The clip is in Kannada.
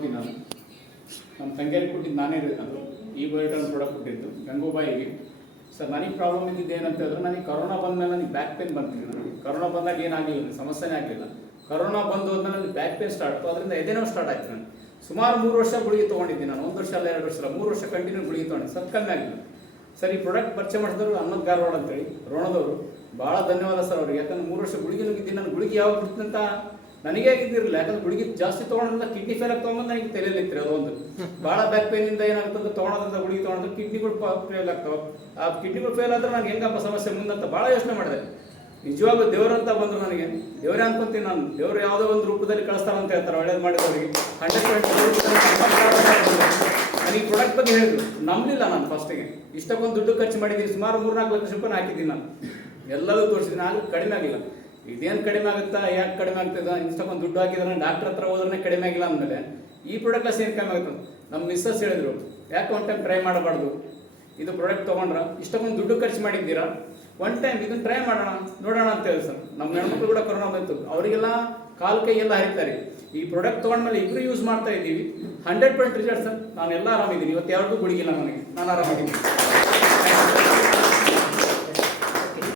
ಪ್ರಭಾವತಿ ನಾನು ನಮ್ಮ ತಂಗಿಯರಿಗೆ ಕೊಟ್ಟಿದ್ದು ನಾನೇ ಅದು ಈ ಬಯೋಟನ್ ಪ್ರಾಡಕ್ಟ್ ಕೊಟ್ಟಿದ್ದು ಗಂಗೂಬಾಯಿಗೆ. ಸರ್ ನನಗೆ ಪ್ರಾಬ್ಲಮ್ ಇದ್ದಿದ್ದು ಏನಂತ ಹೇಳಿದ್ರೆ, ನನಗೆ ಕೊರೋನಾ ಬಂದಮೇಲೆ ನನಗೆ ಬ್ಯಾಕ್ ಪೇನ್ ಬಂತಿಲ್ಲ. ನನಗೆ ಕೊರೋನಾ ಬಂದಾಗ ಏನಾಗಲಿಲ್ಲ, ಸಮಸ್ಯೆನೇ ಆಗಲಿಲ್ಲ. ಕೊರೋನಾ ಬಂದು ಹೋದ್ಮೇಲೆ ನನಗೆ ಬ್ಯಾಕ್ ಪೇನ್ ಸ್ಟಾರ್ಟ್, ಅದರಿಂದ ಎದೆನೋ ಸ್ಟಾರ್ಟ್ ಆಯ್ತು. ನಾನು ಸುಮಾರು 3 ವರ್ಷ ಗುಳಿಗೆ ತೊಗೊಂಡಿದ್ದೀನಿ. ನಾನು 1 ವರ್ಷ ಅಲ್ಲ 2 ವರ್ಷ ಅಲ್ಲ 3 ವರ್ಷ ಕಂಟಿನ್ಯೂ ಗುಳಿಗೆ ತೊಗೊಂಡಿದ್ದೆ. ಸ್ವಲ್ಪ ಕಮ್ಮಿ ಆಗಿಲ್ಲ. ಸರ್ ಈ ಪ್ರಾಡಕ್ಟ್ ಪರಿಚಯ ಮಾಡಿಸಿದ್ರು ಹನ್ನೊಂದು ಗಾರವಾಡ ಅಂತೇಳಿ ರೋಣದವರು, ಭಾಳ ಧನ್ಯವಾದ ಸರ್ ಅವ್ರಿಗೆ. ಯಾಕಂದ್ರೆ 3 ವರ್ಷ ಗುಳಿಗೆ ನುಗ್ಗಿದ್ದೀನಿ. ನಾನು ಗುಳಿಗೆ ಯಾವಾಗ ಬಿಡ್ತೀನಿ ಅಂತ ನನಗೆ ಆಗಿದ್ದಿರಲಿಲ್ಲ. ಯಾಕಂದ್ರೆ ಗುಳಿಗೆ ಜಾಸ್ತಿ ತೊಗೊಳೋದ್ರಿಂದ ಕಿಡ್ನಿ ಫೇಲ್ ಆಗಿ ತೊಗೊಂಬಂದು ನನಗೆ ತಲೆಯಲ್ಲಿತ್ತು. ಅದೊಂದು ಭಾಳ ಬ್ಯಾಕ್ ಪೇನಿಂದ ಏನಾಗ್ತದೆ, ತೊಗೊಳೋದ್ರಿಂದ ಗುಳಿಗೆ ತೊಗೊಂಡ್ರೆ ಕಿಡ್ನಿಗಳು ಫೇಲ್ ಆಗ್ತಾವೆ. ಆ ಕಿಡ್ನಿಗಳು ಫೇಲ್ ಆದರೆ ನನಗೆ ಹೆಂಗಪ್ಪ ಸಮಸ್ಯೆ ಮುಂದಂತ ಭಾಳ ಯೋಚನೆ ಮಾಡಿದೆ. ನಿಜವಾಗ್ಲೂ ದೇವರಂತ ಬಂದರು ನನಗೆ. ದೇವರೇ ಅನ್ಕೊಂತೀನಿ ನಾನು, ದೇವರು ಯಾವುದೋ ಒಂದು ರೂಪದಲ್ಲಿ ಕಳಿಸ್ತಾರಂತ ಹೇಳ್ತಾರೆ ಒಳ್ಳೇದು ಮಾಡಿದವರಿಗೆ. 100% ನನಗೆ ಪ್ರಾಡಕ್ಟ್ ಬಗ್ಗೆ ಹೇಳಿದ್ರು, ನಂಬಲಿಲ್ಲ ನಾನು ಫಸ್ಟಿಗೆ. ಇಷ್ಟಕ್ಕೊಂದು ದುಡ್ಡು ಖರ್ಚು ಮಾಡಿದ್ದೀನಿ, ಸುಮಾರು 3-4 ಲಕ್ಷ ರೂಪಾಯಿ ಹಾಕಿದ್ದೀನಿ ನಾನು. ಎಲ್ಲದೂ ತೋರಿಸಿದ್ದೀನಿ, ಆದರೂ ಕಡಿಮೆ ಆಗಿಲ್ಲ. ಇದೇನು ಕಡಿಮೆ ಆಗುತ್ತಾ, ಯಾಕೆ ಕಡಿಮೆ ಆಗ್ತದೆ, ಇಷ್ಟಕ್ಕೊಂದು ದುಡ್ಡು ಹಾಕಿದ್ರೆ ಡಾಕ್ಟರ್ ಹತ್ರ ಹೋದ್ರೆ ಕಡಿಮೆ ಆಗಿಲ್ಲ ಅಂದಮೇಲೆ ಈ ಪ್ರಾಡಕ್ಟ್ಲೆಸ್ ಏನು ಕಡಿಮೆ ಆಗುತ್ತೆ. ನಮ್ಮ ಮಿಸ್ಸಸ್ ಹೇಳಿದ್ರು, ಯಾಕೆ ಒನ್ ಟೈಮ್ ಟ್ರೈ ಮಾಡಬಾರ್ದು, ಇದು ಪ್ರಾಡಕ್ಟ್ ತೊಗೊಂಡ್ರ ಇಷ್ಟಕ್ಕೊಂದು ದುಡ್ಡು ಖರ್ಚು ಮಾಡಿದ್ದೀರಾ, ಒನ್ ಟೈಮ್ ಇದನ್ನು ಟ್ರೈ ಮಾಡೋಣ ನೋಡೋಣ ಅಂತ ಹೇಳಿ ಸರ್. ನಮ್ಮ ಹೆಣ್ಮಕ್ಳು ಕೂಡ ಕೊರೋನಾ ಬಂತು, ಅವರಿಗೆಲ್ಲ ಕಾಲು ಕೈ ಎಲ್ಲ ಹರಿತಾರೆ. ಈ ಪ್ರಾಡಕ್ಟ್ ತೊಗೊಂಡ್ಮೇಲೆ ಇಬ್ಬರು ಯೂಸ್ ಮಾಡ್ತಾ ಇದ್ದೀವಿ. 100% ರಿಸಲ್ಟ್ ಸರ್. ನಾನು ಎಲ್ಲ ಆರಾಮಿದ್ದೀನಿ. ಇವತ್ತು ಯಾರಿಗೂ ಗುಳಿಗಿಲ್ಲ ನನಗೆ, ನಾನು ಆರಾಮಾಗಿದ್ದೀನಿ.